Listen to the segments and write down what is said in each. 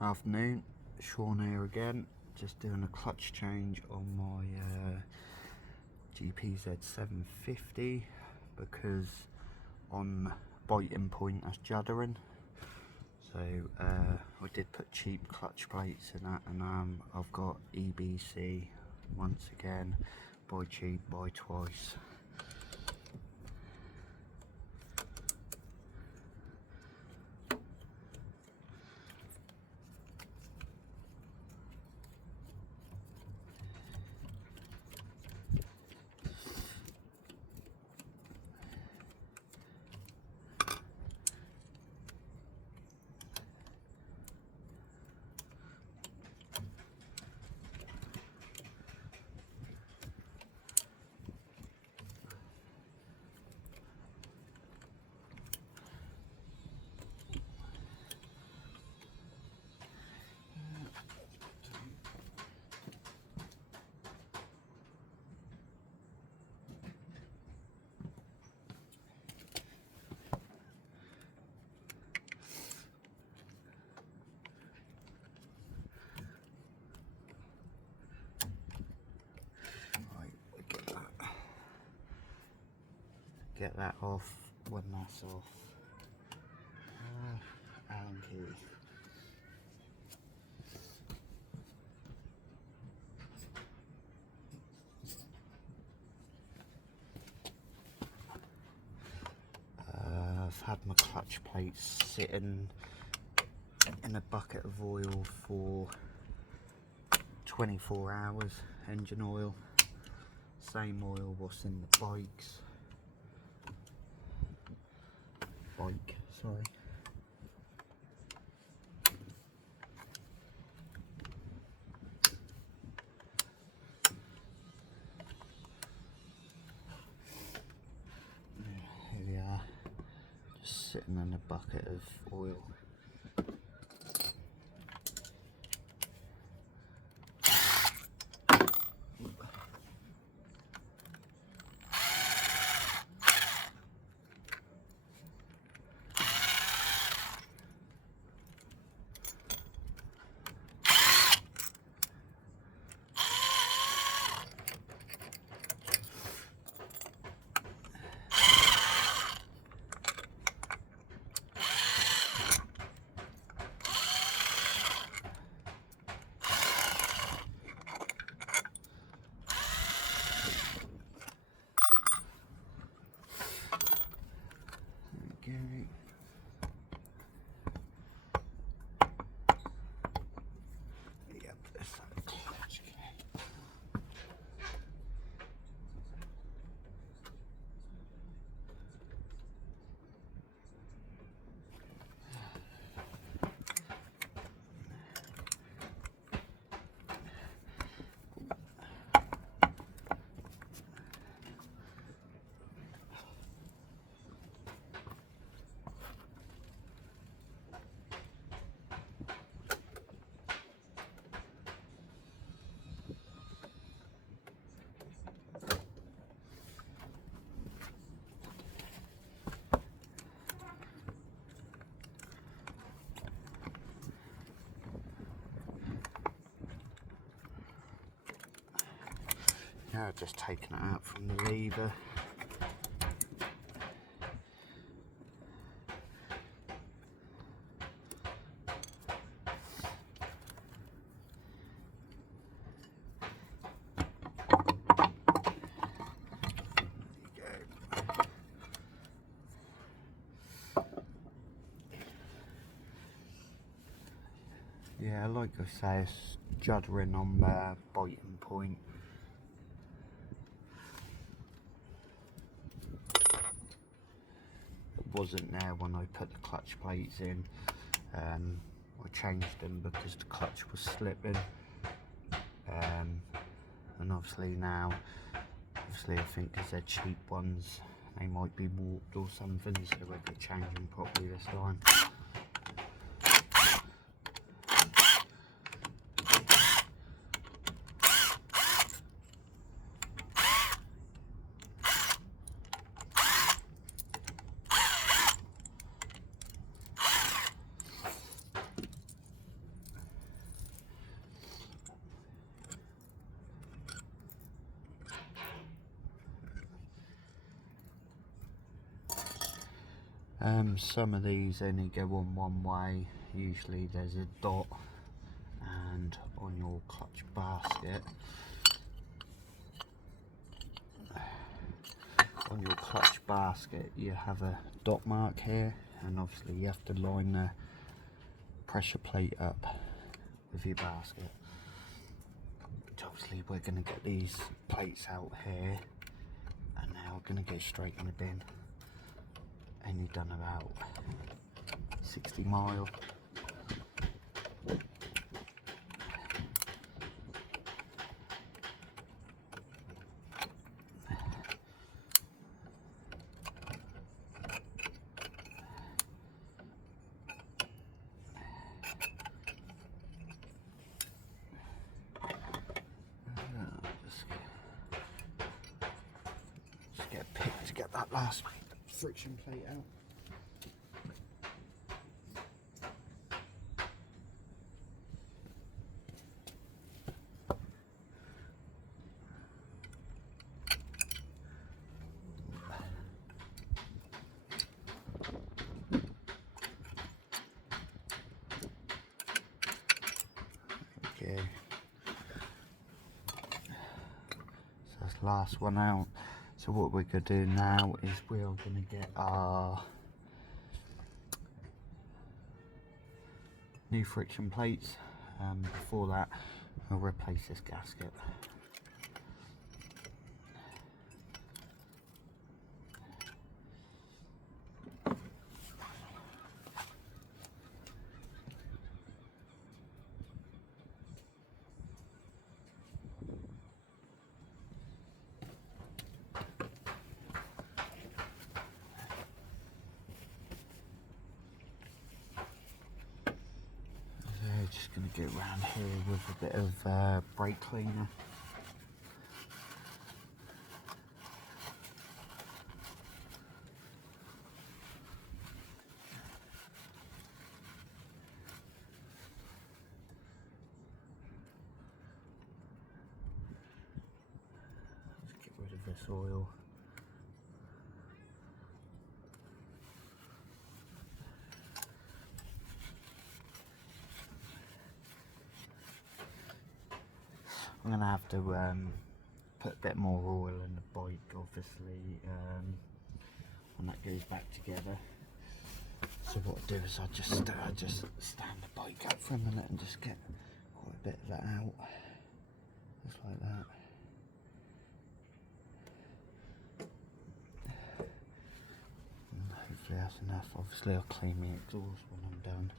Afternoon, Sean here again, just doing a clutch change on my GPZ 750 because on biting point that's juddering. So I did put cheap clutch plates in that, and I've got EBC once again, buy cheap, buy twice. Get that off when that's off. Allen key. I've had my clutch plates sitting in a bucket of oil for 24 hours, engine oil, same oil what's in the bike, sorry. Here we are, just sitting in a bucket of oil. Yep, that's a clutch key. Now I've just taken it out from the lever. Yeah, like I say, it's juddering on the biting point. It wasn't there when I put the clutch plates in. I changed them because the clutch was slipping. And obviously now, I think because they're cheap ones, they might be warped or something, so we'll be changing properly this time. Some of these only go on one way. Usually there's a dot, and on your clutch basket, you have a dot mark here, and obviously you have to line the pressure plate up with your basket. But obviously we're going to get these plates out here, and now we're going to go straight in the bin. Only done about 60 miles. Just get a pick to get that last friction plate out. Okay, so that's the last one out. So what we're going to do now is we're going to get our new friction plates. Before that, I'll replace this gasket. Just going to go around here with a bit of brake cleaner. Let's get rid of this oil. I'm going to have to put a bit more oil in the bike, obviously, when that goes back together. So what I do is I just stand the bike up for a minute and just get quite a bit of that out, just like that. And hopefully that's enough. Obviously I'll clean the exhaust when I'm done.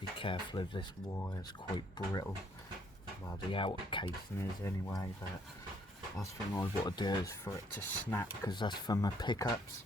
Be careful of this wire, it's quite brittle. Well, the outer casing is anyway, but that's thing I want to do is for it to snap, because that's from my pickups.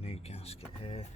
New gasket here.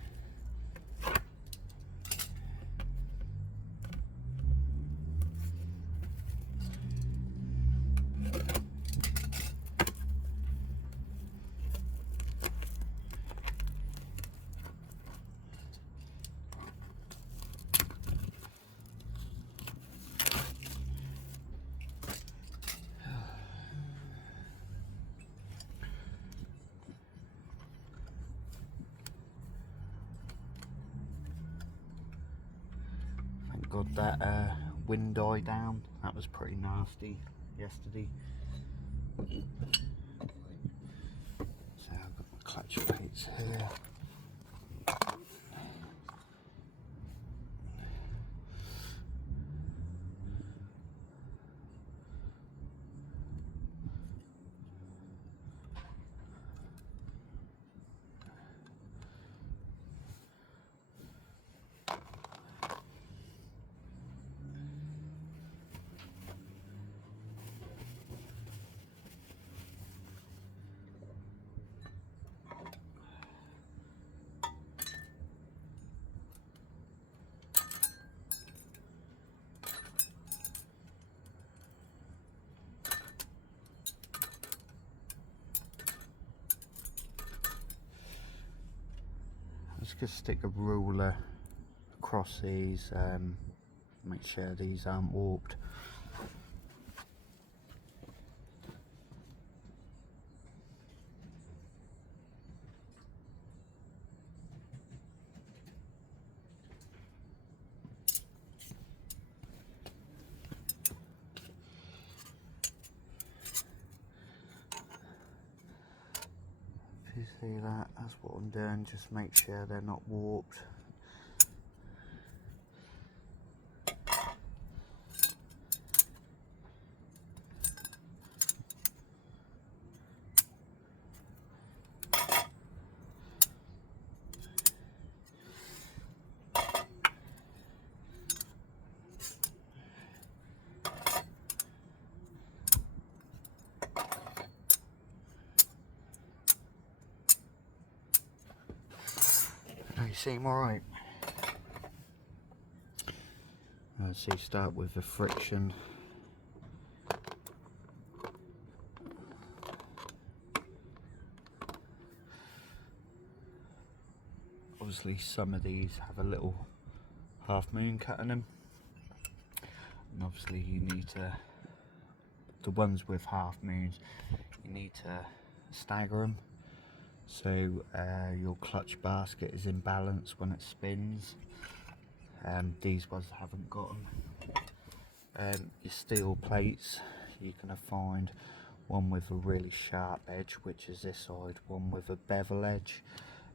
Got that wind died down. That was pretty nasty yesterday. clutch plates here. Just gonna stick a ruler across these, make sure these aren't warped. If you see that, that's what I'm doing, just make sure they're not warped. You seem alright. So you start with the friction. Obviously some of these have a little half moon cut in them, and obviously you need to, the ones with half moons, you need to stagger them so your clutch basket is in balance when it spins. These ones haven't got them. Your steel plates, you're going to find one with a really sharp edge, which is this side, one with a bevel edge.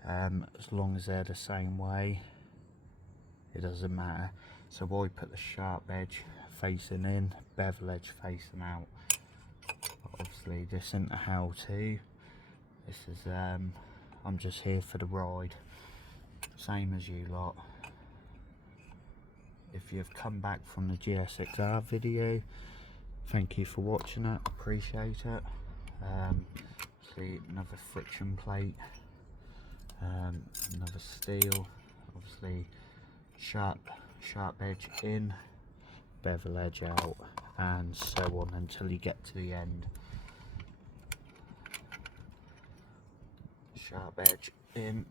As long as they're the same way, it doesn't matter. So I put the sharp edge facing in, bevel edge facing out. Obviously this isn't a how-to, this is I'm just here for the ride, same as you lot. If you've come back from the GSXR video, thank you for watching it, appreciate it. See, another friction plate, another steel, obviously sharp edge in, bevel edge out, and so on until you get to the end. Sharp edge in,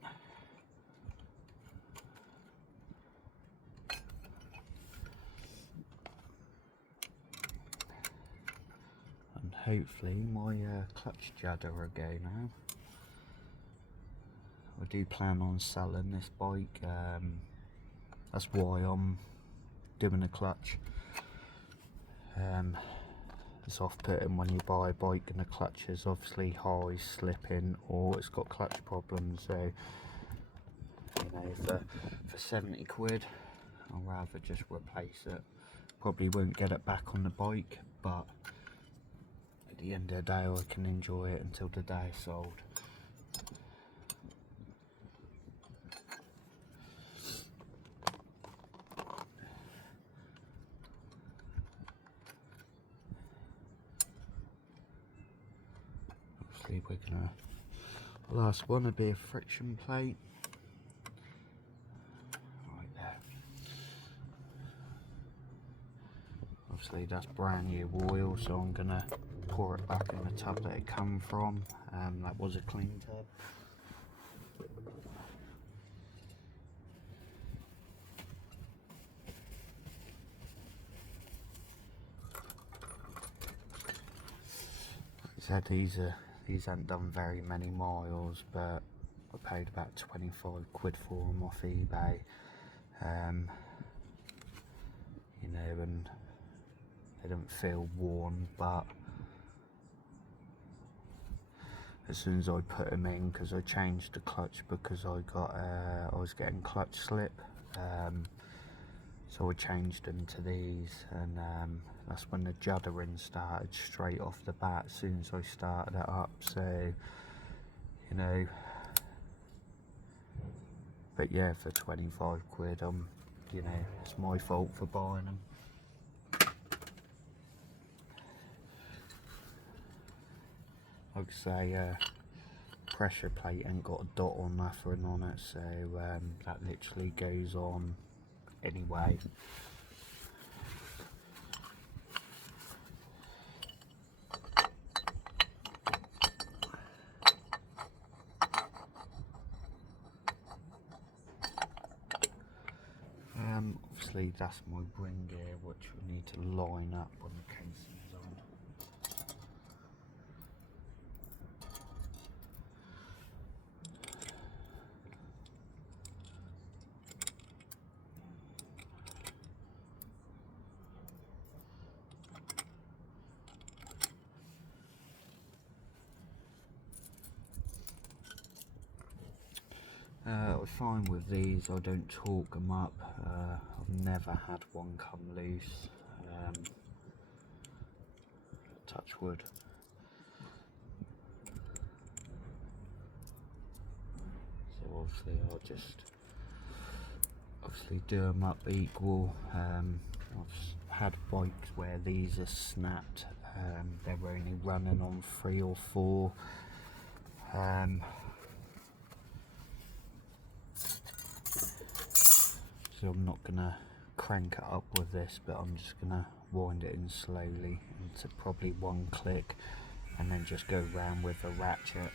and hopefully my clutch judder will go now. I do plan on selling this bike, that's why I'm doing a clutch. It's off-putting when you buy a bike and the clutch is obviously high, slipping, or it's got clutch problems. So, you know, for 70 quid, I'll rather just replace it. Probably won't get it back on the bike, but at the end of the day I can enjoy it until the day it's sold. We're gonna, the last one would be a friction plate right there. Obviously that's brand new oil, so I'm gonna pour it back in the tub that it come from. That was a clean tub. Like I said, these haven't done very many miles, but I paid about 25 quid for them off eBay. You know, and they don't feel worn, but as soon as I put them in, because I changed the clutch because I was getting clutch slip. So I changed them to these, and that's when the juddering started straight off the bat as soon as I started it up. So, you know, but yeah, for 25 quid, you know, it's my fault for buying them. Like I say, pressure plate ain't got a dot or nothing on it, so that literally goes on anyway. Obviously that's my ring gear, which we need to line up when the casing's on. I find with these, I don't torque them up. I've never had one come loose. Touch wood. So obviously I'll just do them up equal. I've had bikes where these are snapped. They're only running on 3 or 4. So I'm not gonna crank it up with this, but I'm just gonna wind it in slowly into probably 1 click, and then just go round with a ratchet.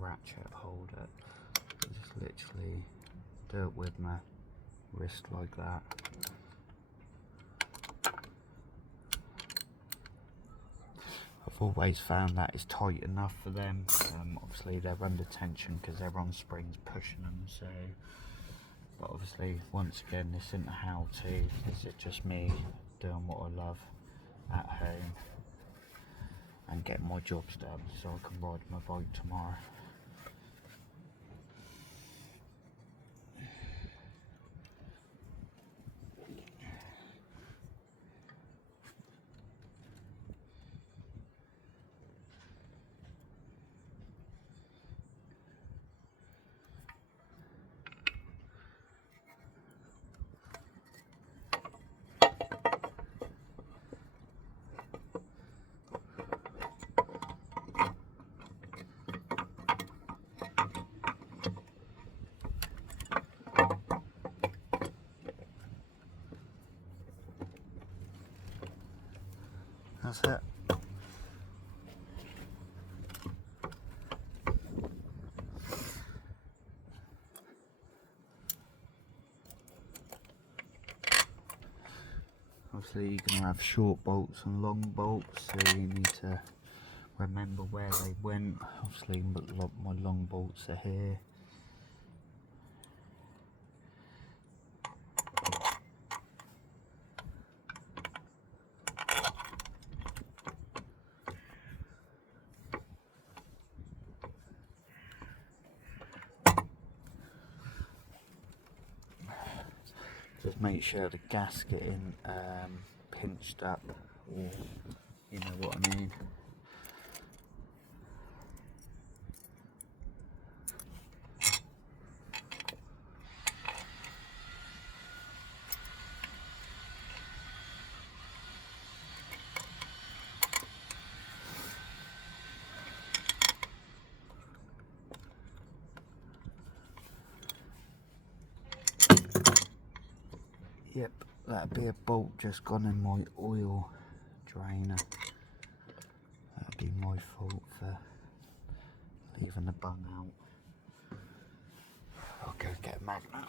Ratchet holder, just literally do it with my wrist like that. I've always found that is tight enough for them. Obviously they're under tension because they're on springs pushing them, so, but obviously once again this isn't a how-to, this is just me doing what I love at home and getting my jobs done so I can ride my bike tomorrow. That's it. Obviously you're going to have short bolts and long bolts, so you need to remember where they went. Obviously my long bolts are here. Just make sure the gasket isn't pinched up, or you know what I mean. Yep, that'd be a bolt just gone in my oil drainer. That'd be my fault for leaving the bung out. I'll go get a mag now.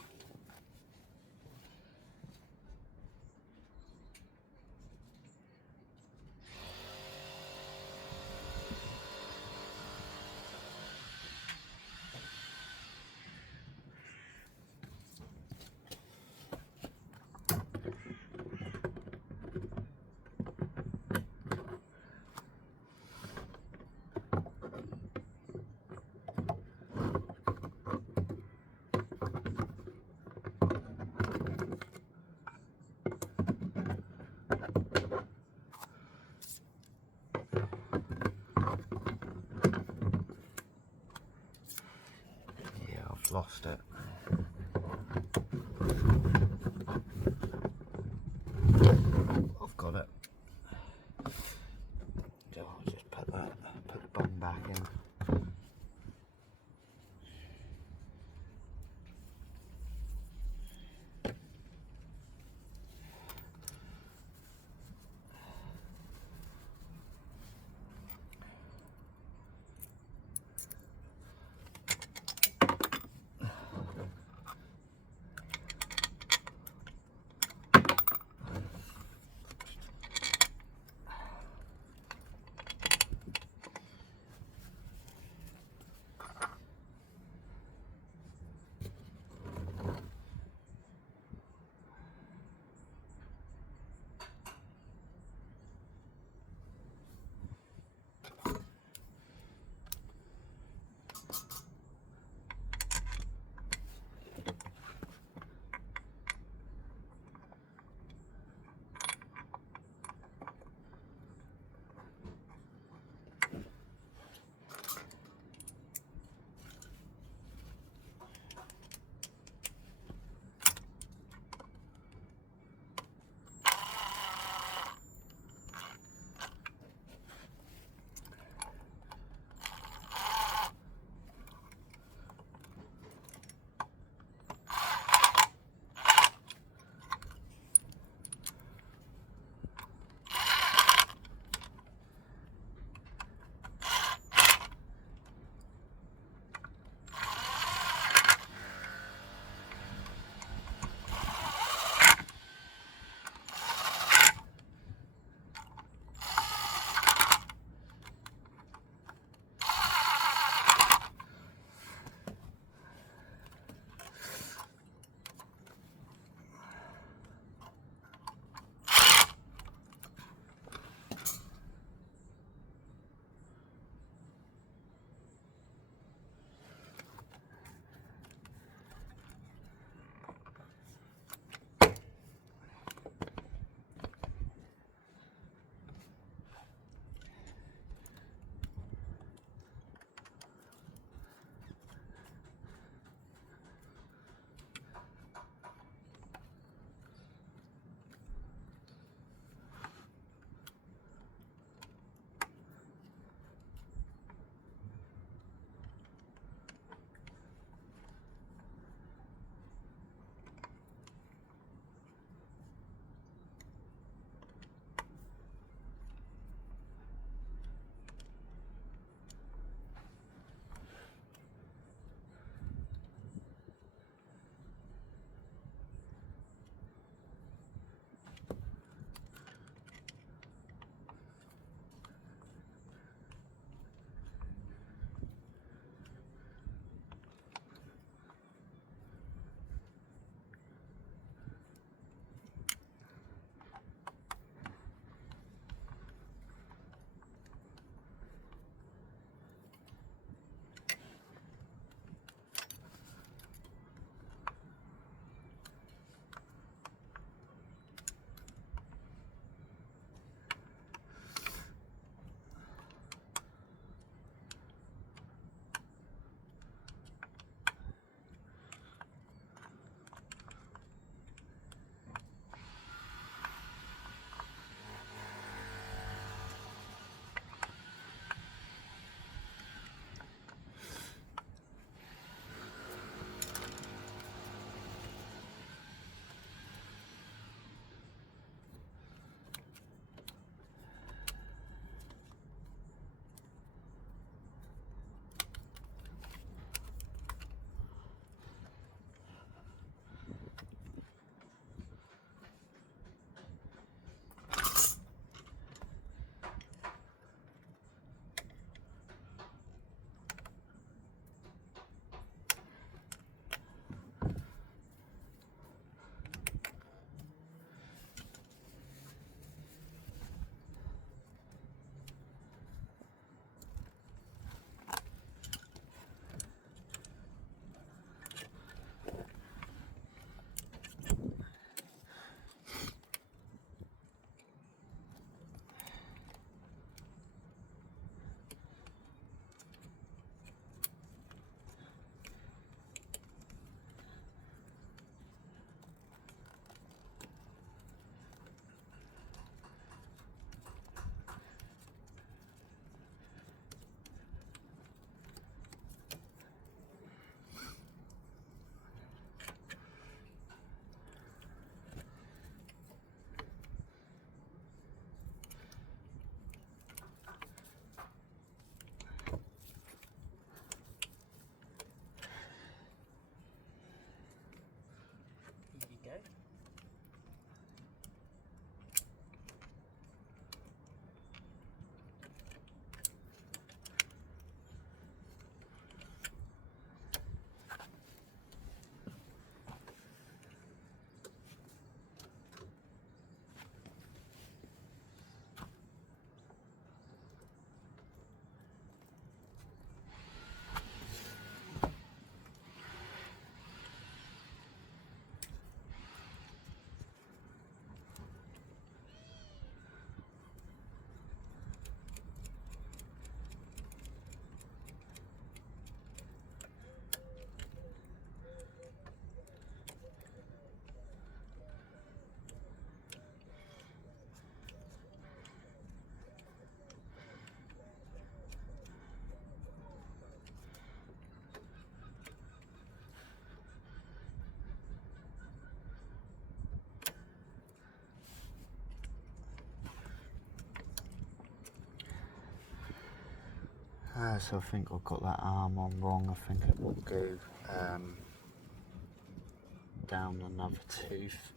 Yeah, I've lost it. I've got it. So I'll just put the bung back in. So I think I've got that arm on wrong. I think it will go down another tooth.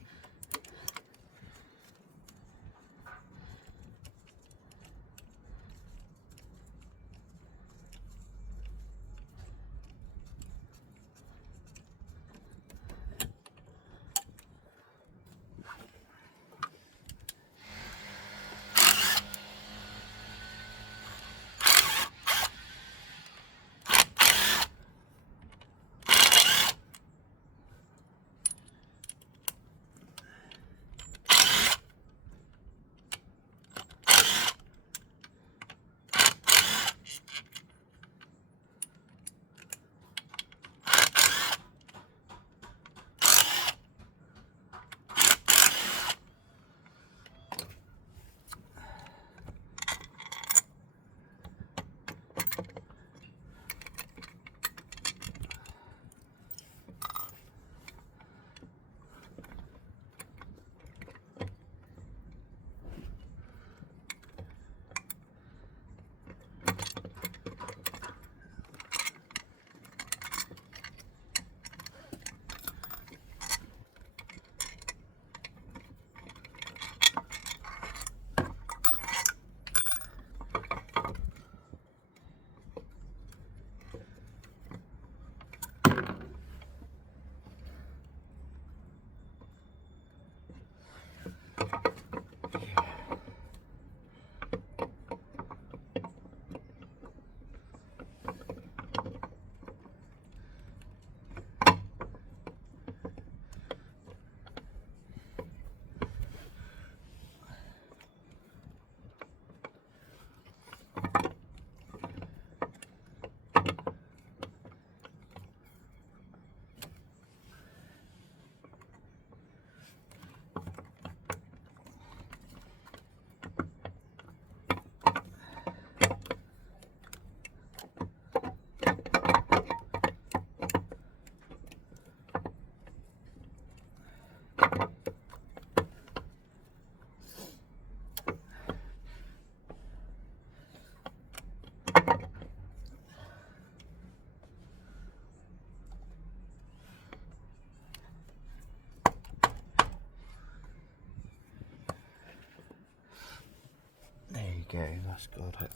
There you go, that's got it.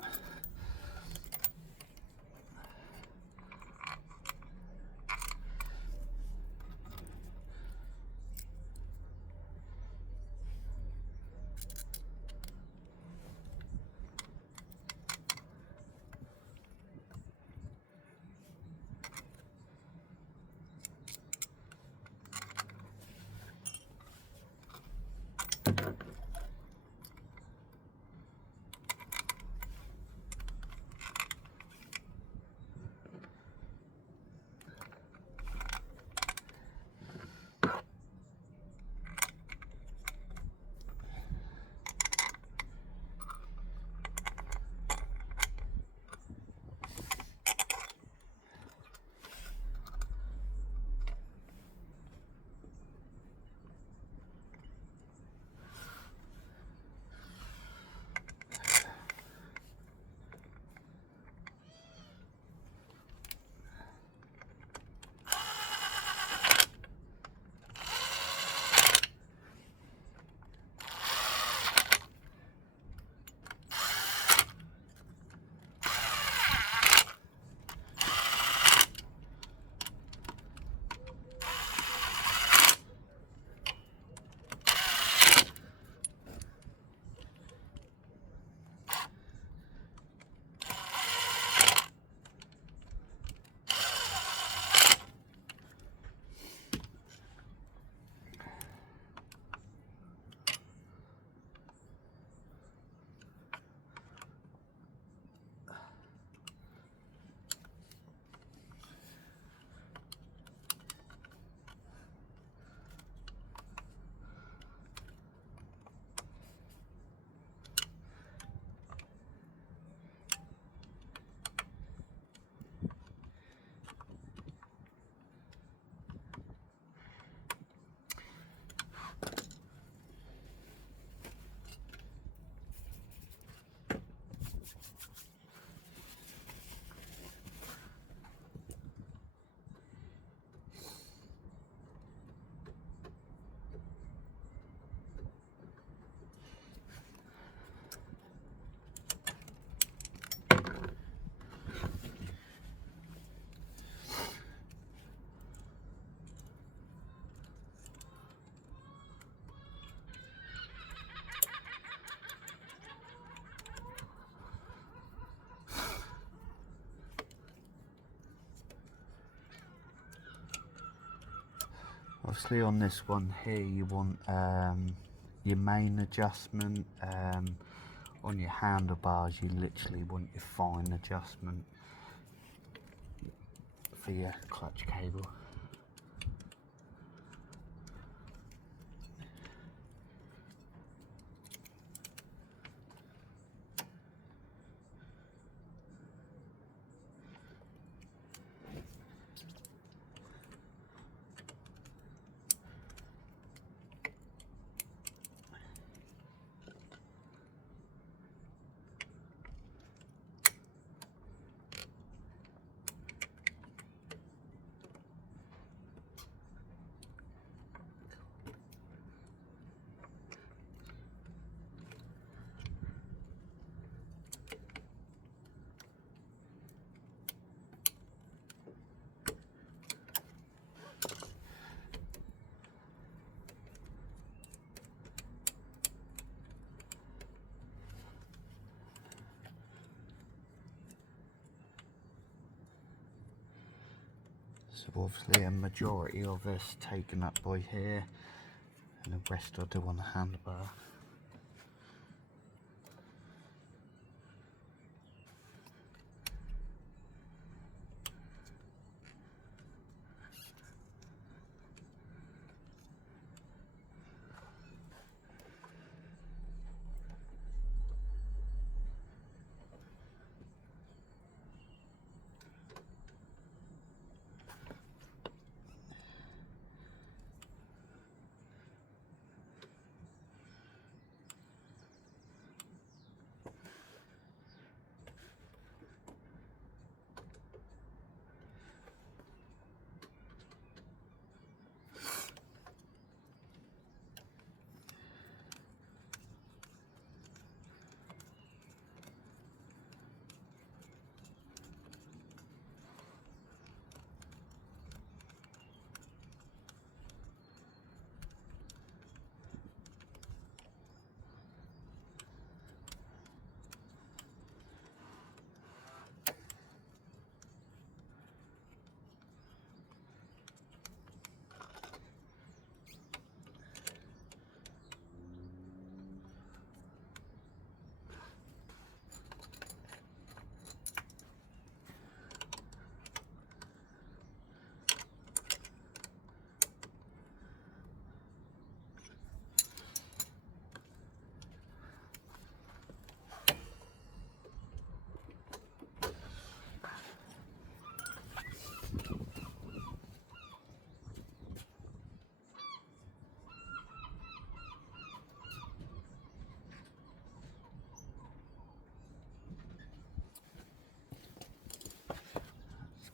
Obviously on this one here you want your main adjustment. On your handlebars you literally want your fine adjustment for your clutch cable. So obviously a majority of us taken up by here, and the rest I do on the handlebar.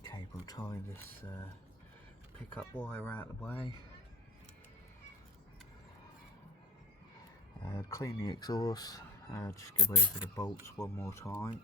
Cable tie this pickup wire out of the way. Clean the exhaust, just go over the bolts one more time.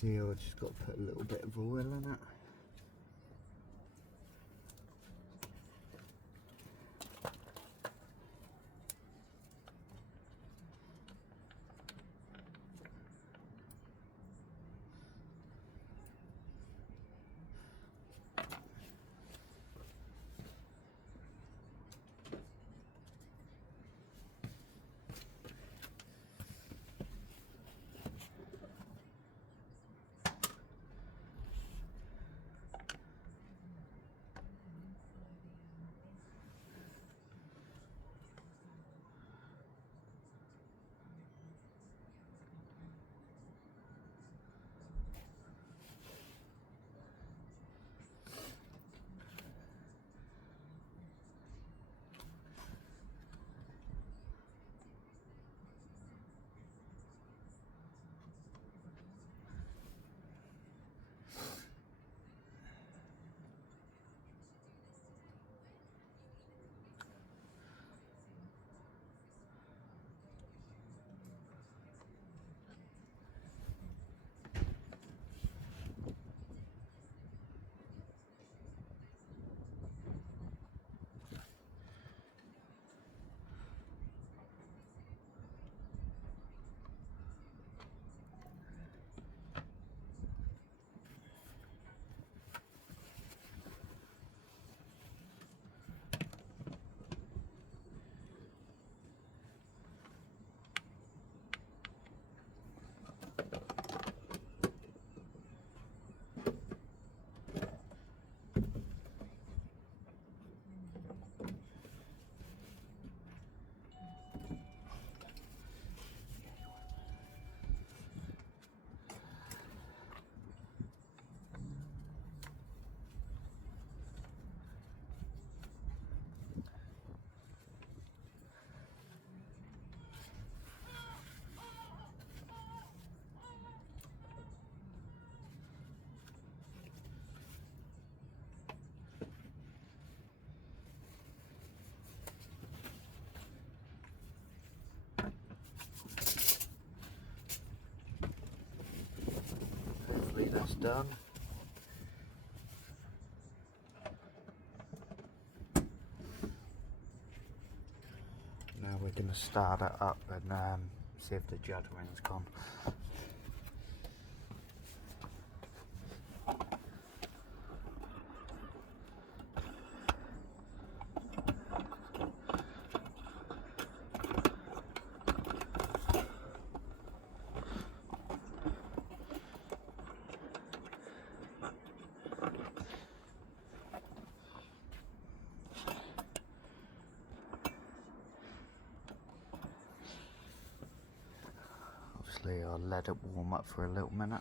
seal, I've just got to put a little bit of oil in it. Hopefully that's done. Now we're going to start it up and see if the juddering's gone. Obviously I'll let it warm up for a little minute.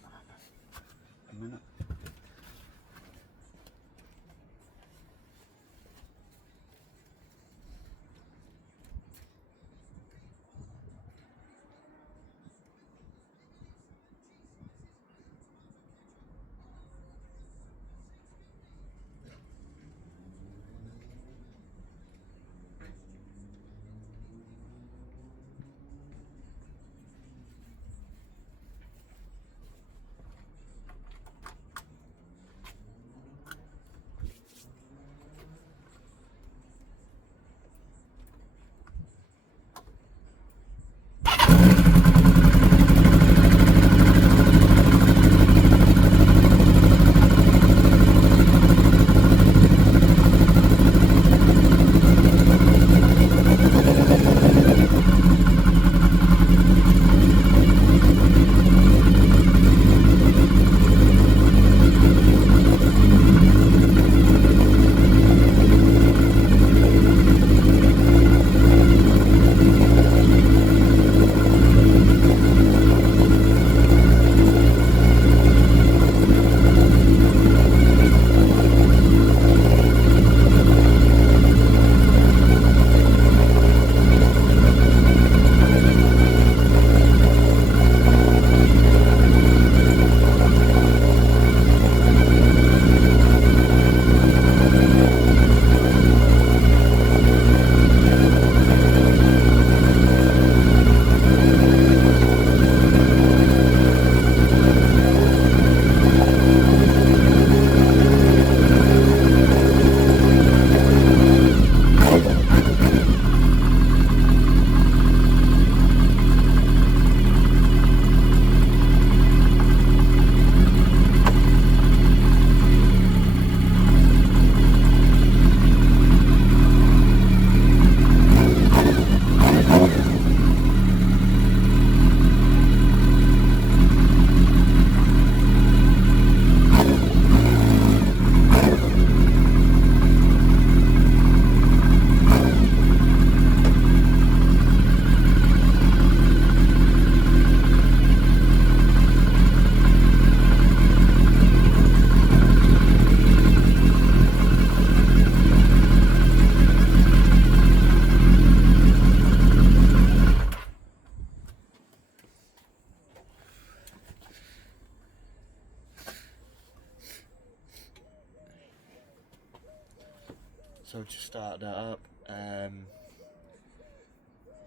just started it up.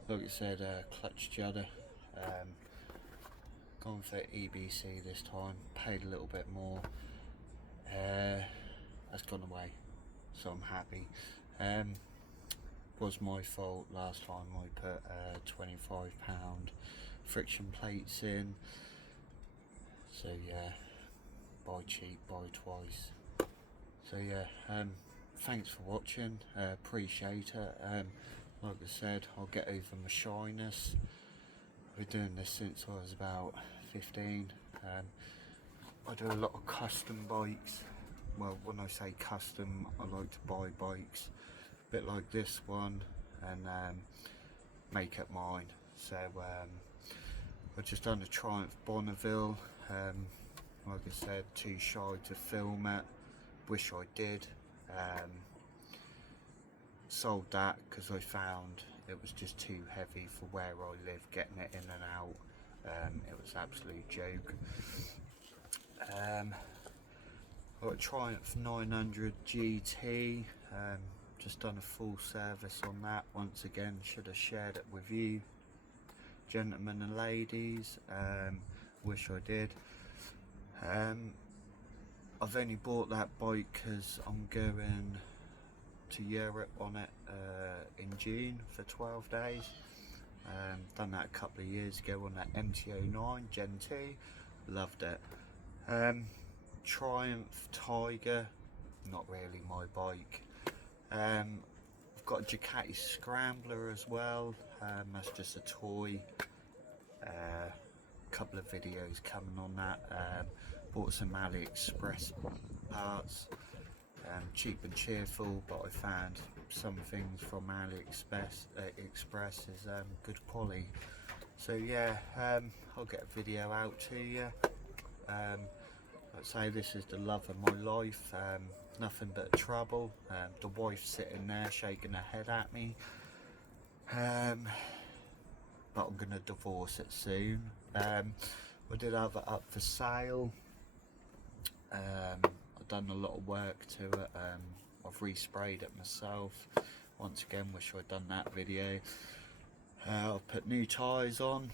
Like I said, clutch judder. Gone for EBC this time, paid a little bit more. That's gone away, so I'm happy. Was my fault last time I put £25 friction plates in. So yeah, buy cheap, buy twice. So yeah, thanks for watching, appreciate it. Like I said, I'll get over my shyness. I've been doing this since I was about 15. I do a lot of custom bikes. Well, when I say custom, I like to buy bikes a bit like this one and make it mine. So I've just done a Triumph Bonneville. Like I said, too shy to film it. Wish I did. Sold that because I found it was just too heavy for where I live, getting it in and out. It was an absolute joke. Got a Triumph 900 GT. Just done a full service on that. Once again, should have shared it with you, gentlemen and ladies. Wish I did. I've only bought that bike because I'm going to Europe on it in June for 12 days. Done that a couple of years ago on that MT-09 Gen 2, loved it. Triumph Tiger, not really my bike. I've got a Ducati Scrambler as well, that's just a toy. Couple of videos coming on that. Bought some AliExpress parts. Cheap and cheerful, but I found some things from AliExpress is good quality. So yeah, I'll get a video out to you. I'd say this is the love of my life. Nothing but trouble. The wife's sitting there shaking her head at me. But I'm gonna divorce it soon. I did have it up for sale. I've done a lot of work to it. I've resprayed it myself. Once again, wish I'd done that video. I've put new tyres on.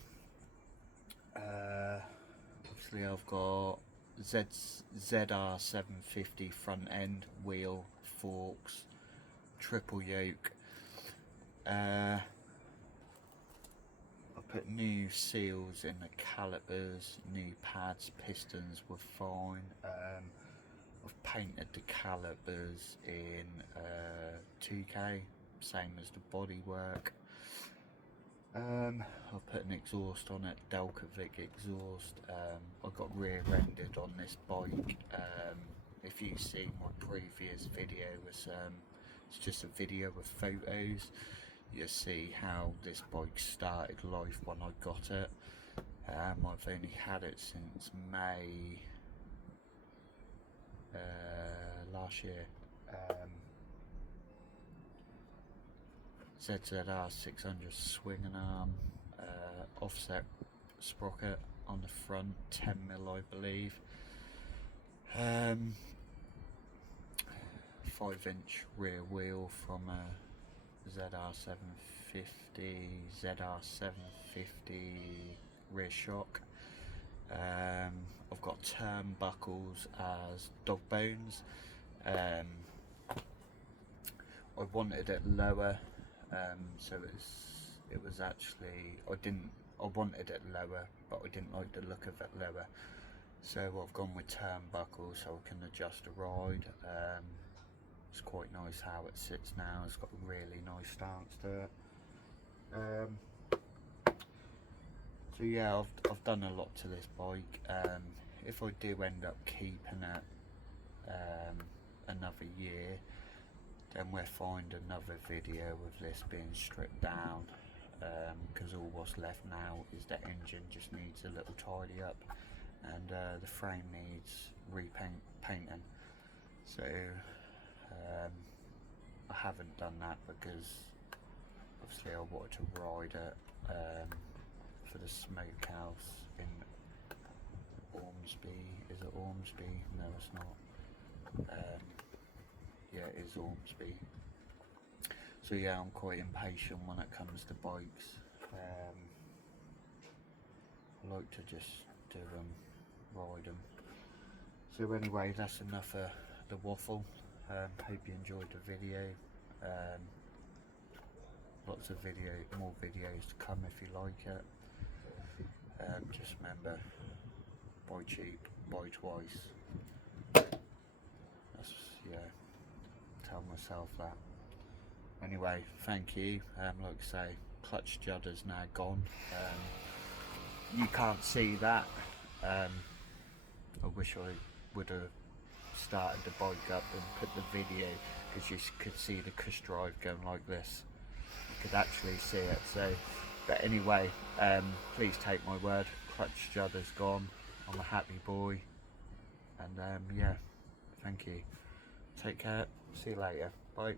Obviously I've got ZR750 front end, wheel, forks, triple yoke. I put new seals in the calipers, new pads, pistons were fine. I've painted the calipers in 2K, same as the bodywork. I've put an exhaust on it, Delcovic exhaust. I got rear-ended on this bike. If you've seen my previous video, it's just a video with photos. You see how this bike started life when I got it. I've only had it since May last year. ZZR 600 swinging arm, offset sprocket on the front, 10mm I believe. 5-inch rear wheel from a ZR750 rear shock. I've got turnbuckles as dog bones. I wanted it lower, so it was actually I wanted it lower, but I didn't like the look of it lower. So I've gone with turnbuckles so I can adjust the ride. It's quite nice how it sits now. It's got a really nice stance to it. So yeah, I've done a lot to this bike. If I do end up keeping it another year, then we'll find another video of this being stripped down, because all what's left now is the engine just needs a little tidy up, and the frame needs painting. So I haven't done that because obviously I wanted to ride it for the smokehouse in Ormsby. Is it Ormsby? No, it's not. Yeah, it is Ormsby. So yeah, I'm quite impatient when it comes to bikes. I like to just do them, ride them. So anyway, that's enough of the waffle. Hope you enjoyed the video. Lots of more videos to come if you like it. Just remember, buy cheap, buy twice. That's, yeah, tell myself that. Anyway, thank you. Like I say, clutch judder's now gone. You can't see that. I wish I would have started the bike up and put the video, because you could see the cush drive going like this. You could actually see it. So, but anyway, please take my word, clutch judder's gone. I'm a happy boy, and yeah, thank you. Take care. See you later. Bye.